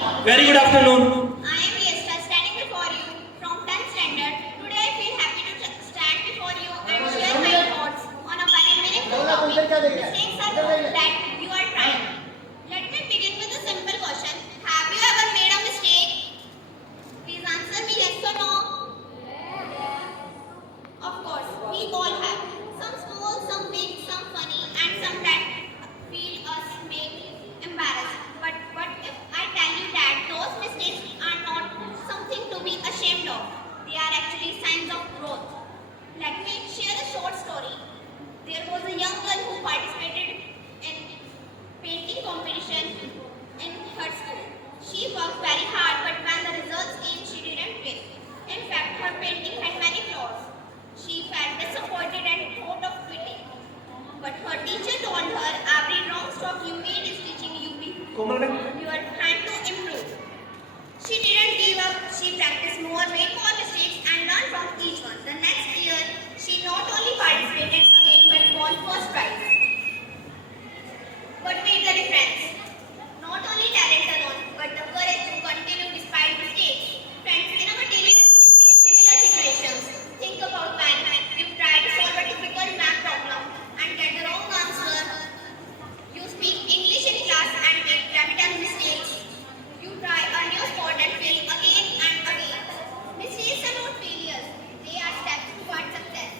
Very good afternoon. I am Yesta standing before you from 10th standard. Today I feel happy to stand before you and share my thoughts on a very meaningful topic. Mistakes are proof that you are trying. Let me begin with a simple question. Have you ever made a mistake? Please answer me yes or no. Of course, we all have. Some small, some big, some funny, and some that feel us make embarrassed. But what if I tell you that those mistakes are not something to be ashamed of? They are actually signs of growth. Let me share a short story. There was a young girl who participated in painting competition in her school. She worked very hard, but when the results came, she didn't win. In fact, her painting had many flaws. She felt disappointed and thought of quitting. But her teacher told her every wrong stroke you made is teaching you you are trying to improve. She didn't give up. She practiced more, made more mistakes, and learned from each one. The next year, she not only participated again but won first prize. What made the difference? Not only talent alone, but the courage to continue despite mistakes. Friends, in our daily life, we face similar situations. Think about when you try to solve a difficult math problem and get the wrong answer. You speak English in class and make grammatical mistakes. You try a new sport and fail again and again. Mistakes are not failures. They are steps towards success.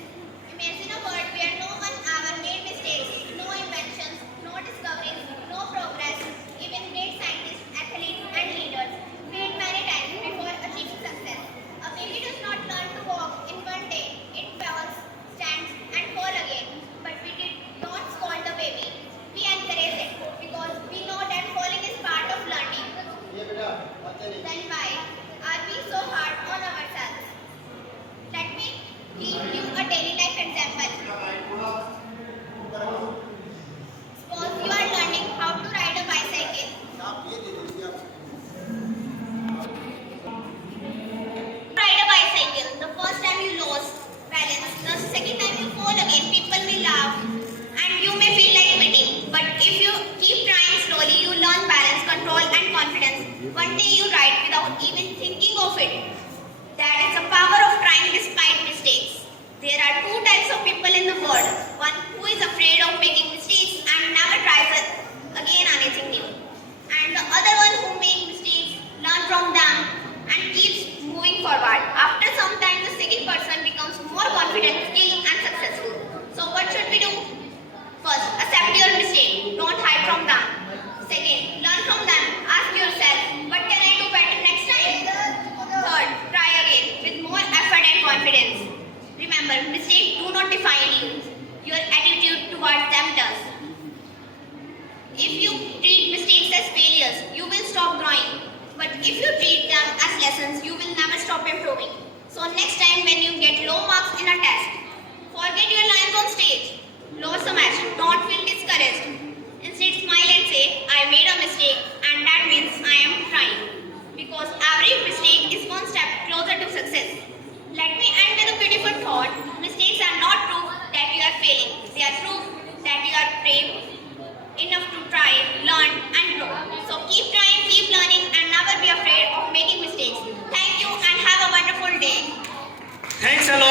Imagine a world where no one ever made mistakes, no inventions, no discoveries, no progress. Even great scientists, athletes, and leaders failed many times before achieving success. A baby does not learn to walk in one day. It falls, stands, and falls again. But we did not scold the baby. We encourage it because we know that falling is part of learning. Then why are we so hard on ourselves? Let me give you a daily life example. Suppose you are learning how to ride a bicycle. Ride a bicycle. The first time you lose balance. The second time you fall again, people will laugh and you may feel like quitting. But if you keep trying slowly, you learn balance, control and confidence. One day you ride without even thinking of it. That is the power of trying despite mistakes. There are two types of people in the world. One who is afraid of making mistakes and never tries again anything new. And the other one who makes mistakes, learn from them and keeps moving forward. After some time, the second person becomes more confident, skilled and successful. So what should we do? First, accept your mistake. Don't hide from them. Second, learn from them. Ask yourself, what can I do better next time? Third, try again with more effort and confidence. Remember, mistakes do not define you. Your attitude towards them does. If you treat mistakes as failures, you will stop growing. But if you treat them as lessons, you will never stop improving. So next time when you get low marks in a test, forget your lines on stage. Lose a match. Don't feel discouraged. Instead, smile and say, I made a mistake and that means I am trying. Because every mistake is one step closer to success. Let me end with a beautiful thought. Mistakes